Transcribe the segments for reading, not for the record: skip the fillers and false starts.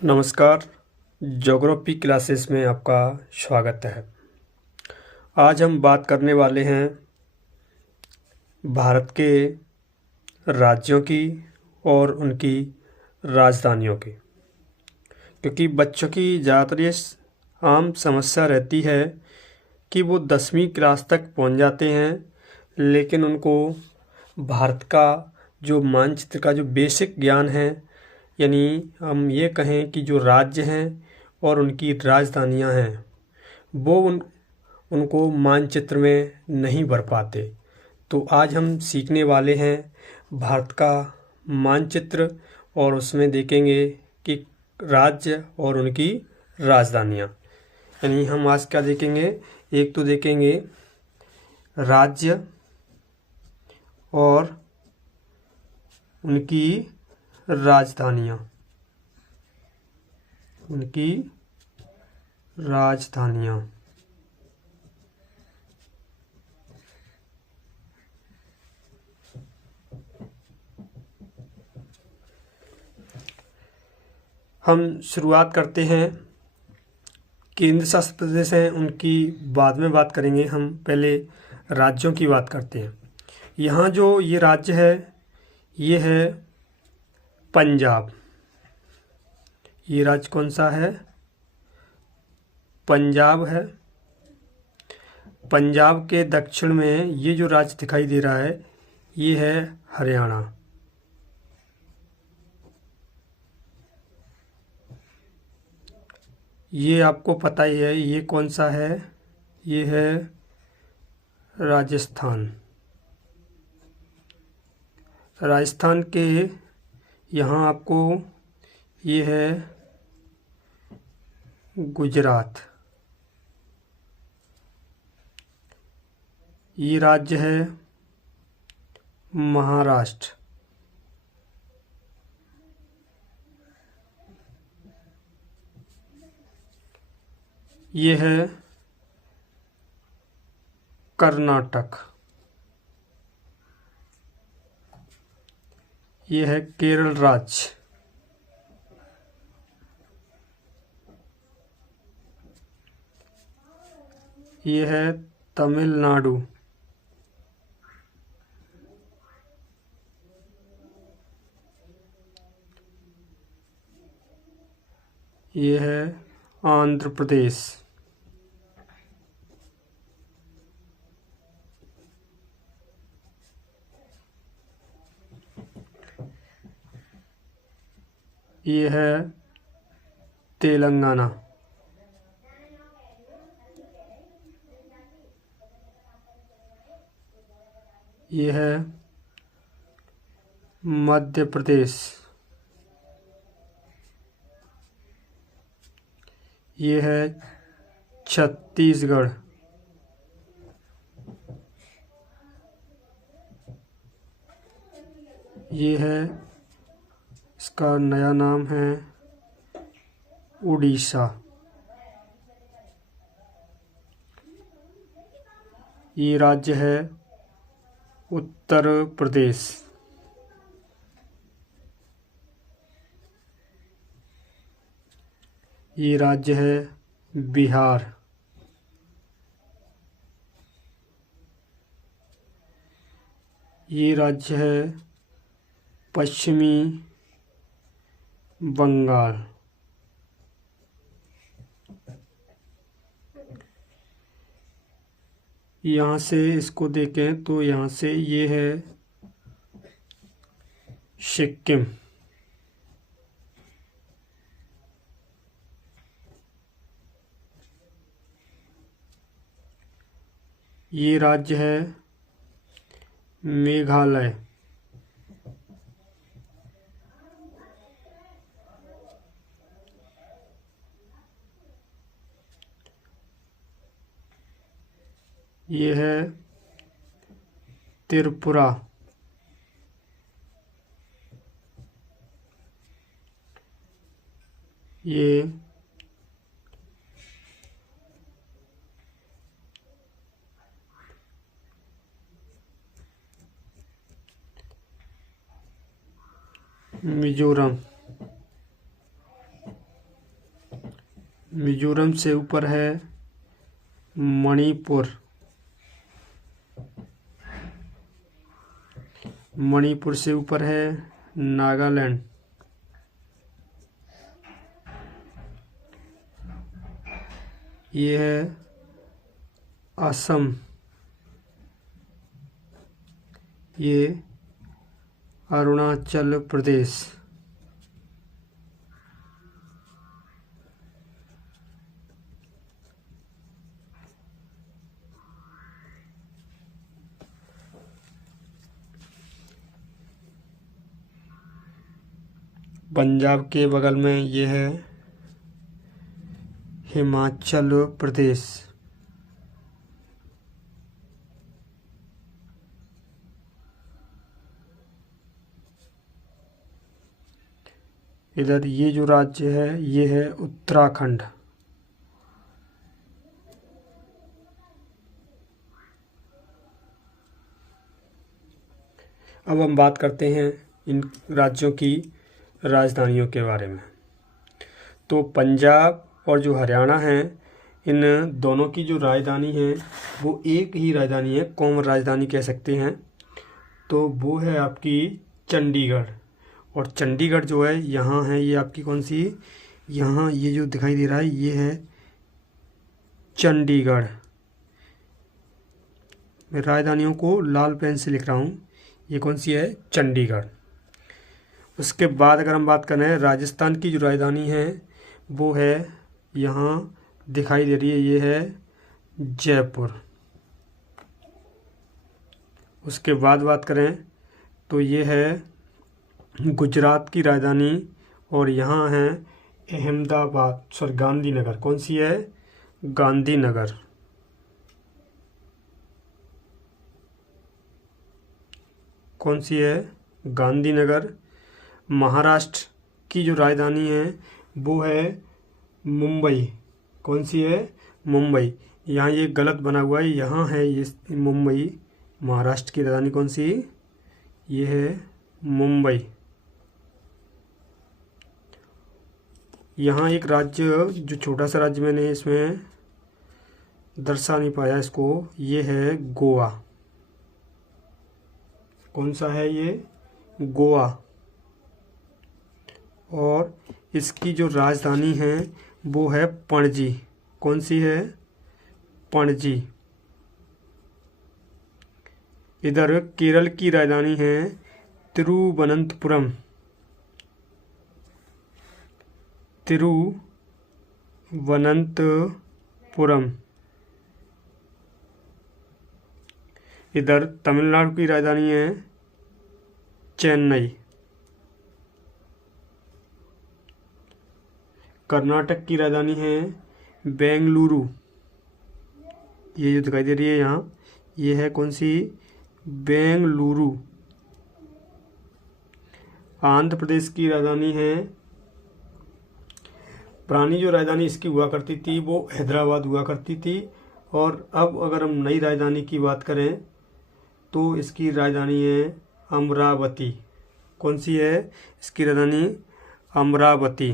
नमस्कार। Geography classes में आपका स्वागत है। आज हम बात करने वाले हैं भारत के राज्यों की और उनकी राजधानियों की, क्योंकि बच्चों की ज़्यादातर ये आम समस्या रहती है कि वो 10वीं क्लास तक पहुंच जाते हैं, लेकिन उनको भारत का जो मानचित्र का जो बेसिक ज्ञान है, यानी हम ये कहें कि जो राज्य हैं और उनकी राजधानियां हैं, वो उनको मानचित्र में नहीं भर पाते। तो आज हम सीखने वाले हैं भारत का मानचित्र और उसमें देखेंगे कि राज्य और उनकी राजधानियां। यानी हम आज क्या देखेंगे, एक तो देखेंगे राज्य और उनकी राजधानियां। हम शुरुआत करते हैं केंद्र शासित प्रदेश हैं उनकी बाद में बात करेंगे। हम पहले राज्यों की बात करते हैं। यहाँ जो ये राज्य है ये है पंजाब। ये राज्य कौन सा है? पंजाब है। पंजाब के दक्षिण में ये जो राज्य दिखाई दे रहा है ये है हरियाणा। ये आपको पता ही है ये कौन सा है, ये है राजस्थान। राजस्थान के यहाँ आपको ये है गुजरात। ये राज्य है महाराष्ट्र। ये है कर्नाटक। ये है केरल राज्य। ये है तमिलनाडु। ये है आंध्र प्रदेश। ये है तेलंगाना। ये है मध्य प्रदेश। ये है छत्तीसगढ़। ये है, इसका नया नाम है उड़ीसा। ये राज्य है उत्तर प्रदेश। ये राज्य है बिहार। ये राज्य है पश्चिमी बंगाल। यहाँ से इसको देखें तो यहाँ से ये है सिक्किम। ये राज्य है मेघालय। ये है त्रिपुरा। ये मिजोरम। मिजोरम से ऊपर है मणिपुर। मणिपुर से ऊपर है नागालैंड। ये है असम। ये अरुणाचल प्रदेश। पंजाब के बगल में ये है हिमाचल प्रदेश। इधर ये जो राज्य है ये है उत्तराखंड। अब हम बात करते हैं इन राज्यों की राजधानियों के बारे में। तो पंजाब और जो हरियाणा है, इन दोनों की जो राजधानी है वो एक ही राजधानी है, कॉमन राजधानी कह सकते हैं। तो वो है आपकी चंडीगढ़। और चंडीगढ़ जो है यहाँ है, ये आपकी कौन सी, यहाँ ये जो दिखाई दे रहा है ये है चंडीगढ़। मैं राजधानियों को लाल पेन से लिख रहा हूँ। ये कौन सी है, चंडीगढ़। उसके बाद अगर हम बात करें राजस्थान की जो राजधानी है वो है, यहाँ दिखाई दे रही है, ये है जयपुर। उसके बाद बात करें तो ये है गुजरात की राजधानी, और यहाँ है अहमदाबाद, सॉरी गांधीनगर। कौन सी है, गांधीनगर। कौन सी है, गांधीनगर। महाराष्ट्र की जो राजधानी है वो है मुंबई। कौन सी है, मुंबई। यहाँ ये गलत बना हुआ है, यहाँ है ये मुंबई। महाराष्ट्र की राजधानी कौन सी, ये है मुंबई। यहाँ एक राज्य, जो छोटा सा राज्य मैंने इसमें दर्शा नहीं पाया इसको, ये है गोवा। कौन सा है ये, गोवा। और इसकी जो राजधानी है वो है पणजी। कौन सी है, पणजी। इधर केरल की राजधानी है तिरुवनंतपुरम। तिरुवनंतपुरम। इधर तमिलनाडु की राजधानी है चेन्नई। कर्नाटक की राजधानी है बेंगलुरु। ये जो दिखाई दे रही है यहाँ, ये है कौन सी, बेंगलुरु। आंध्र प्रदेश की राजधानी है, पुरानी जो राजधानी इसकी हुआ करती थी वो हैदराबाद हुआ करती थी। और अब अगर हम नई राजधानी की बात करें तो इसकी राजधानी है अमरावती। कौन सी है, इसकी राजधानी अमरावती।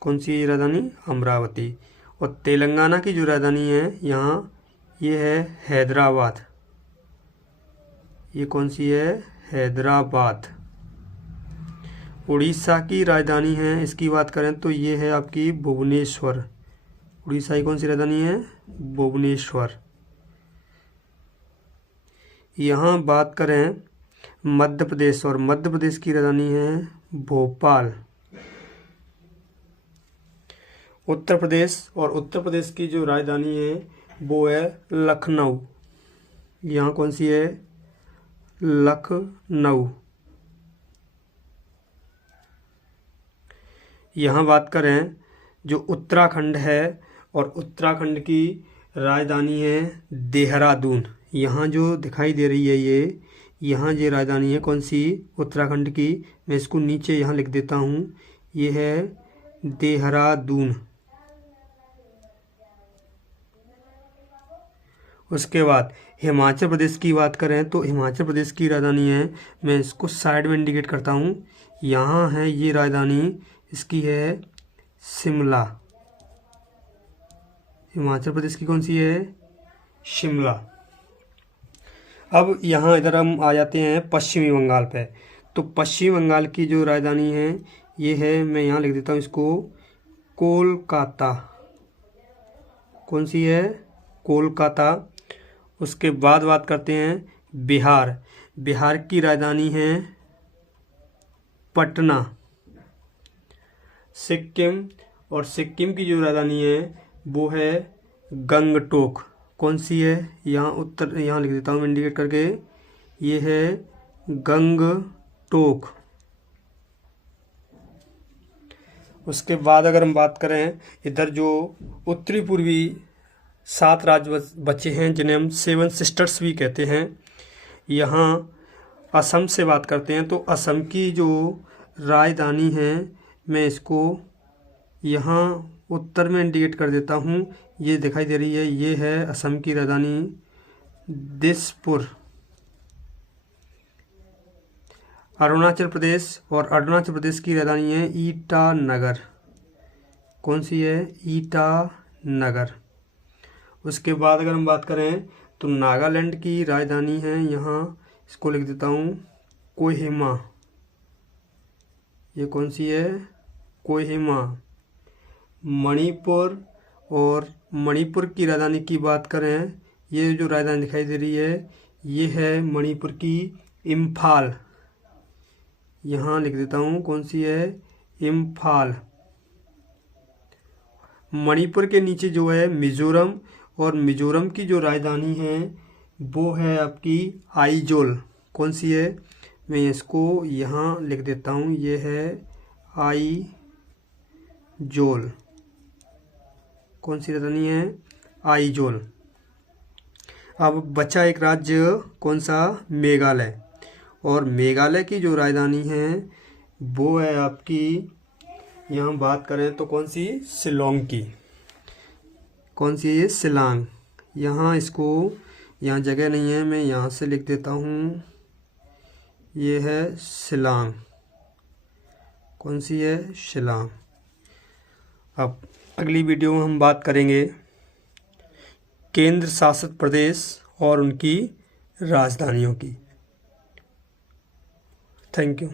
कौन सी राजधानी, अमरावती। और तेलंगाना की जो राजधानी है यहाँ, ये है हैदराबाद। ये कौन सी है, हैदराबाद। उड़ीसा की राजधानी है, इसकी बात करें तो ये है आपकी भुवनेश्वर। उड़ीसा की कौन सी राजधानी है, भुवनेश्वर। यहाँ बात करें मध्य प्रदेश, और मध्य प्रदेश की राजधानी है भोपाल। उत्तर प्रदेश, और उत्तर प्रदेश की जो राजधानी है वो है लखनऊ। यहाँ कौन सी है, लखनऊ। यहाँ बात करें जो उत्तराखंड है, और उत्तराखंड की राजधानी है देहरादून। यहाँ जो दिखाई दे रही है ये, यहाँ जो राजधानी है कौन सी, उत्तराखंड की। मैं इसको नीचे यहाँ लिख देता हूँ, ये है देहरादून। उसके बाद हिमाचल प्रदेश की बात करें तो हिमाचल प्रदेश की राजधानी है, मैं इसको साइड में इंडिकेट करता हूँ, यहाँ है ये राजधानी, इसकी है शिमला। हिमाचल प्रदेश की कौन सी है? शिमला। अब यहाँ इधर हम आ जाते हैं पश्चिमी बंगाल पे। तो पश्चिमी बंगाल की जो राजधानी है ये है, मैं यहाँ लिख देता हूँ इसको, कोलकाता। कौन सी है? कोलकाता। उसके बाद बात करते हैं बिहार। बिहार की राजधानी है पटना। सिक्किम, और सिक्किम की जो राजधानी है वो है गंगटोक। कौन सी है? यहाँ उत्तर, यहाँ लिख देता हूँ इंडिकेट करके, ये है गंगटोक। उसके बाद अगर हम बात करें इधर जो उत्तरी पूर्वी 7 राज्य बचे हैं जिन्हें हम 7 सिस्टर्स भी कहते हैं, यहाँ असम से बात करते हैं। तो असम की जो राजधानी है, मैं इसको यहाँ उत्तर में इंडिकेट कर देता हूँ, ये दिखाई दे रही है, ये है असम की राजधानी दिसपुर। अरुणाचल प्रदेश, और अरुणाचल प्रदेश की राजधानी है ईटानगर। कौन सी है? ईटानगर। उसके बाद अगर हम बात करें तो नागालैंड की राजधानी है, यहाँ इसको लिख देता हूँ कोहिमा। ये कौन सी है? कोहिमा। मणिपुर, और मणिपुर की राजधानी की बात करें, ये जो राजधानी दिखाई दे रही है ये है मणिपुर की इम्फाल। यहाँ लिख देता हूँ कौन सी है? इम्फाल। मणिपुर के नीचे जो है मिजोरम, और मिजोरम की जो राजधानी है वो है आपकी आइजोल। कौन सी है? मैं इसको यहाँ लिख देता हूँ, ये है आइजोल। कौन सी राजधानी है? आइजोल। अब बचा एक राज्य, कौन सा? मेघालय। और मेघालय की जो राजधानी है वो है आपकी, यहाँ बात करें तो कौन सी? शिलोंग की। कौन सी है? शिलांग। यहाँ इसको, यहाँ जगह नहीं है, मैं यहाँ से लिख देता हूँ, ये है शिलांग। कौन सी है? शिलांग। अब अगली वीडियो में हम बात करेंगे केंद्र शासित प्रदेश और उनकी राजधानियों की। Thank you.